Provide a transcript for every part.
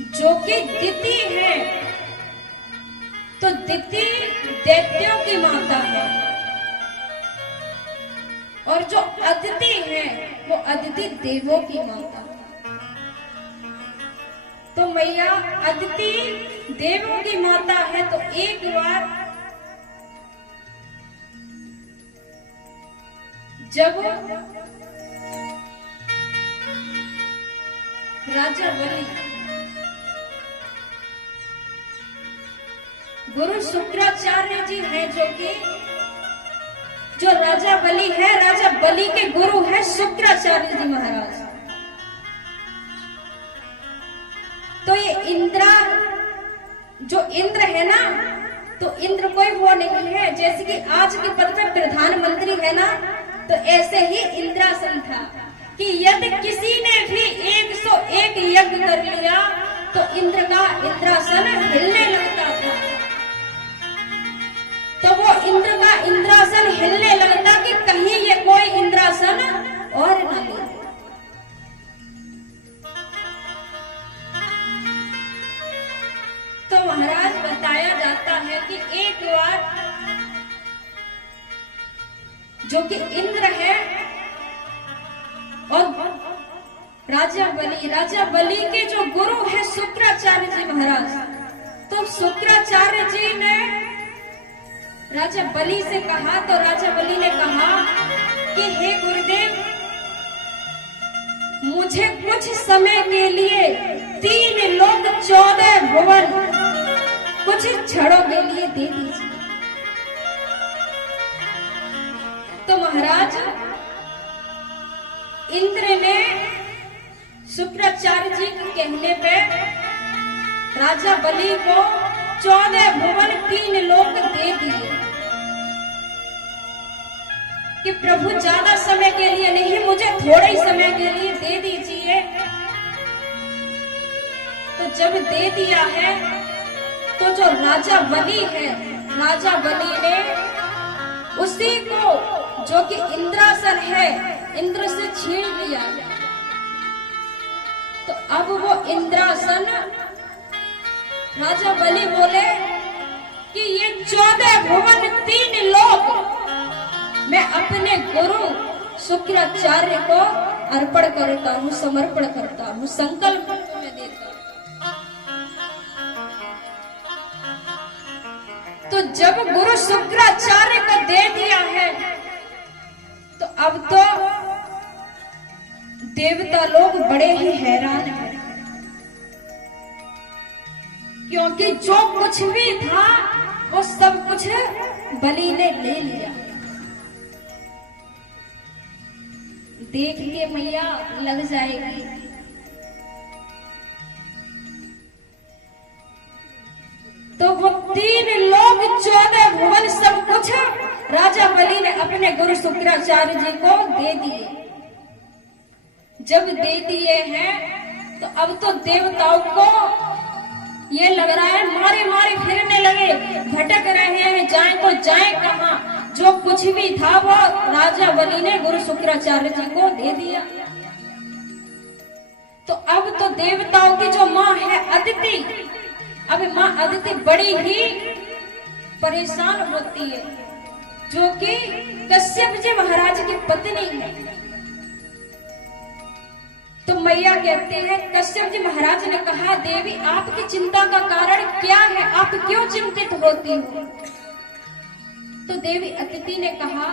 जो कि दिति है, तो दिति दैत्यों की माता है, और जो अदिति है वो अदिति देवों की माता है। तो मैया अदिति देवों की माता है। तो एक बार जब राजा बलि गुरु शुक्राचार्य जी हैं, जो राजा बलि है, राजा बलि के गुरु है शुक्राचार्य जी महाराज। तो ये जो इंद्र है ना, तो इंद्र कोई वो नहीं है जैसे कि आज के पद पे प्रधानमंत्री है ना, तो ऐसे ही इंद्रासन था कि यदि किसी ने भी 101 यज्ञ कर लिया तो इंद्र का इंद्रासन हिलने लगता था। तो वो इंद्र का इंद्रासन हिलने लगता कि कहीं ये कोई इंद्रासन और न ले। तो महाराज बताया जाता है कि एक बार जो कि इंद्र है और राजा बलि के जो गुरु है शुक्राचार्य जी महाराज, तो शुक्राचार्य जी ने राजा बलि से कहा, तो राजा बलि ने कहा कि हे गुरुदेव, मुझे कुछ समय के लिए 3 लोक 14 भुवन कुछ क्षणों के लिए दे दीजिए। तो महाराज इंद्र ने शुक्राचार्य जी के कहने पे राजा बलि को 14 भुवन 3 लोक दे दिए कि प्रभु ज्यादा समय के लिए नहीं, मुझे थोड़े ही समय के लिए दे दीजिए। तो जब दे दिया है तो जो राजा बलि है, राजा बलि ने उसी को जो कि इंद्रासन है, इंद्र से छीन लिया। तो अब वो इंद्रासन राजा बलि बोले कि ये 14 भुवन 3 लोक मैं अपने गुरु शुक्राचार्य को अर्पण करता हूँ, समर्पण करता हूँ, संकल्प में देता हूँ। तो जब गुरु शुक्राचार्य को दे दिया है तो अब तो देवता लोग बड़े ही हैरान हैं, क्योंकि जो कुछ भी था वो सब कुछ बलि ने ले लिया। देख के मैया लग जाएगी। तो वो 3 लोक 14 भुवन सब कुछ राजा बलि ने अपने गुरु शुक्राचार्य जी को दे दिए। जब दे दिए हैं तो अब तो देवताओं को ये लग रहा है मारे मारे फिरने लगे, भटक रहे हैं, जाएं तो जाएं कहां। जो कुछ भी था वो राजा बलि ने गुरु शुक्राचार्य जी को दे दिया। तो अब तो देवताओं की जो माँ है अदिति, अब माँ अदिति बड़ी ही परेशान होती है, जो कि कश्यप जी महाराज की पत्नी है। तो मैया कहते हैं, कश्यप जी महाराज ने कहा, देवी आपकी चिंता का कारण क्या है, आप क्यों चिंतित होती हो? तो देवी अदिति ने कहा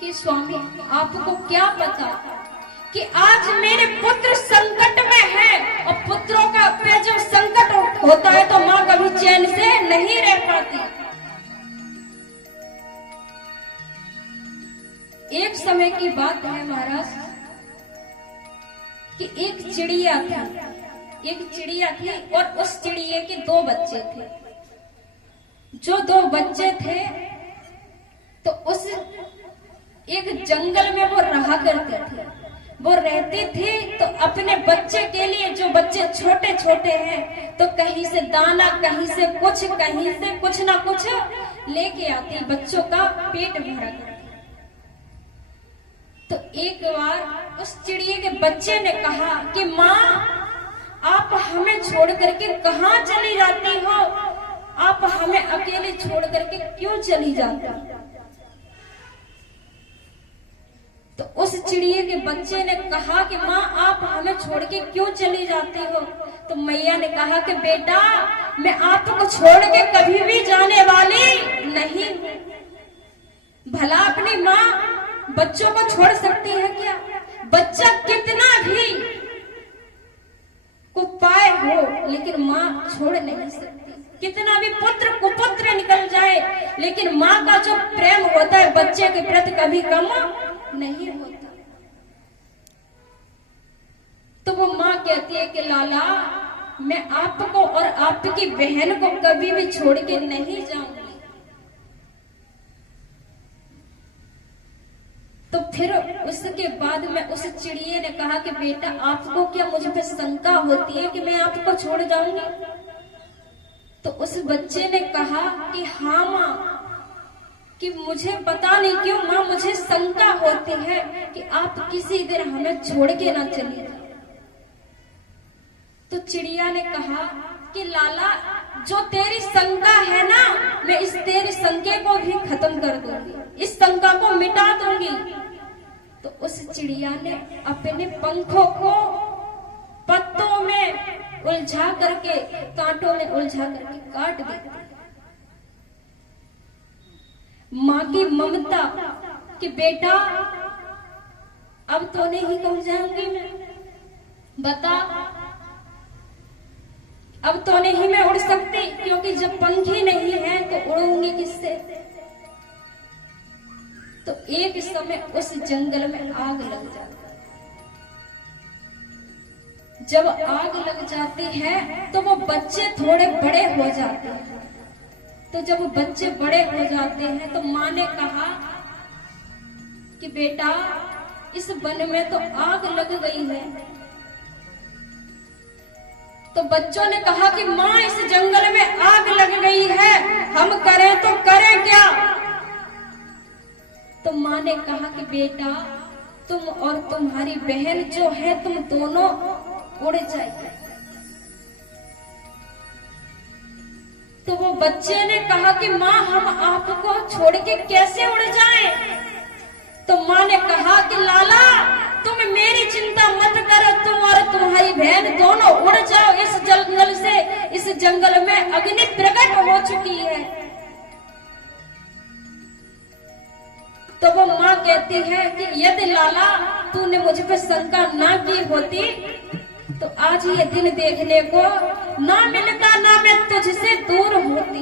कि स्वामी आपको क्या पता कि आज मेरे पुत्र संकट में है, और पुत्रों का पे जब संकट होता है तो माँ कभी चैन से नहीं रह पाती। एक समय की बात है महाराज कि एक चिड़िया थी और उस चिड़िया के 2 बच्चे थे। जो 2 बच्चे थे तो उस एक जंगल में वो रहा करते थे। वो रहती थी तो अपने बच्चे के लिए, जो बच्चे छोटे छोटे हैं, तो कहीं से दाना, कहीं से कुछ ना कुछ लेके आती, बच्चों का पेट भरा करती। तो एक बार उस चिड़िए के बच्चे ने कहा कि माँ, आप हमें छोड़ करके कहाँ चली जाती हो? आप हमें अकेले छोड़ करके क्यों चली जाती? तो उस चिड़िए के बच्चे ने कहा कि माँ, आप हमें छोड़ के क्यों चली जाती हो? तो मैया ने कहा कि बेटा, मैं आपको छोड़ के कभी भी जाने वाली नहीं हूं। भला अपनी माँ बच्चों को छोड़ सकती है क्या? बच्चा कितना भी कुपाय हो, लेकिन माँ छोड़ नहीं सकती। कितना भी पुत्र कुपुत्र निकल जाए, लेकिन माँ का जो प्रेम होता है बच्चे के प्रति कभी कम नहीं होता। तो वो माँ कहती है कि लाला, मैं आपको और आपकी बहन को कभी भी छोड़ के नहीं जाऊंगी। तो फिर उसके बाद में उस चिड़िए ने कहा कि बेटा, आपको क्या मुझ पे शंका होती है कि मैं आपको छोड़ जाऊंगी? तो उस बच्चे ने कहा कि हाँ माँ, कि मुझे पता नहीं क्यों माँ, मुझे शंका होती है कि आप किसी दिन हमें छोड़ के ना चली जाओ। तो चिड़िया ने कहा कि लाला, जो तेरी शंका है ना, मैं इस तेरी शंके को भी खत्म कर दूंगी, इस शंका को मिटा दूंगी। तो उस चिड़िया ने अपने पंखों को पत्तों में उलझा करके, कांटों में उलझा करके काट दी। माँ की ममता कि बेटा, अब तो नहीं कह जाऊंगी मैं, बता, अब तो नहीं मैं उड़ सकती, क्योंकि जब पंख ही नहीं है तो उड़ूंगी किससे? तो एक समय उस जंगल में आग लग जाती है। जब आग लग जाती है तो वो बच्चे थोड़े बड़े हो जाते हैं। तो जब बच्चे बड़े हो जाते हैं तो माँ ने कहा कि बेटा, इस वन में तो आग लग गई है। तो बच्चों ने कहा कि माँ, इस जंगल में आग लग गई है, हम करें तो करें क्या? तो माँ ने कहा कि बेटा, तुम और तुम्हारी बहन जो है, तुम दोनों उड़ जाइए। तो वो बच्चे ने कहा कि माँ, हम आपको छोड़ के कैसे उड़ जाएं? तो माँ ने कहा कि लाला, तुम मेरी चिंता मत करो, तुम और तुम्हारी बहन दोनों उड़ जाओ इस जंगल से। इस जंगल में अग्नि प्रकट हो चुकी है। तो वो माँ कहती है कि यदि लाला तूने मुझ पर शंका ना की होती तो आज ये दिन देखने को ना मिलता, ना मैं तुझसे दूर होती।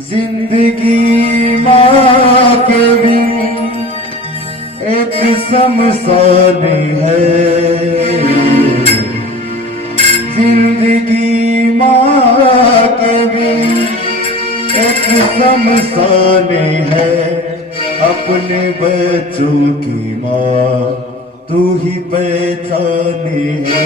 जिंदगी माँ के बिन एक शमशान है, जिंदगी माँ के बिन एक शमशान है। अपने बच्चों की माँ तू ही पहचाने है,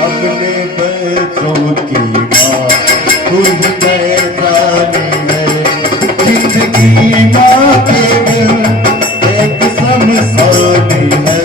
अपने बच्चों की माँ तू ही पहचाने है। जिंदगी माँ के बिन एक शमशान है,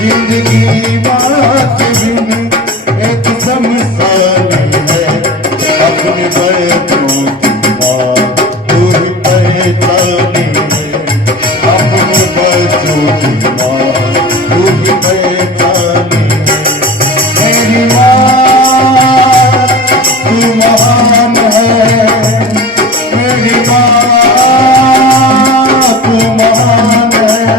जिंदगी माँ के बिन एक शमशान है। अपने बच्चों की माँ तू ही पहचाने है, अपने बच्चों की माँ तू ही पहचाने है। मेरी माँ तू महान है, मेरी माँ तू महान है।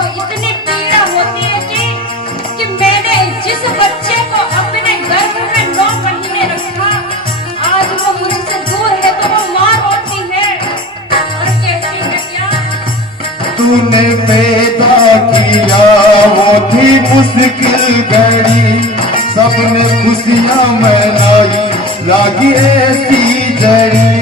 को इतनी पीड़ा होती है कि मैंने जिस बच्चे को अपने गर्भ में 9 महीने रखा, आज वो मुझसे दूर है तो वो माँ रोती है और कहती है क्या, तूने पैदा किया वो थी मुश्किल घड़ी, सबने खुशियां मनाई लागी ऐसी जड़ी।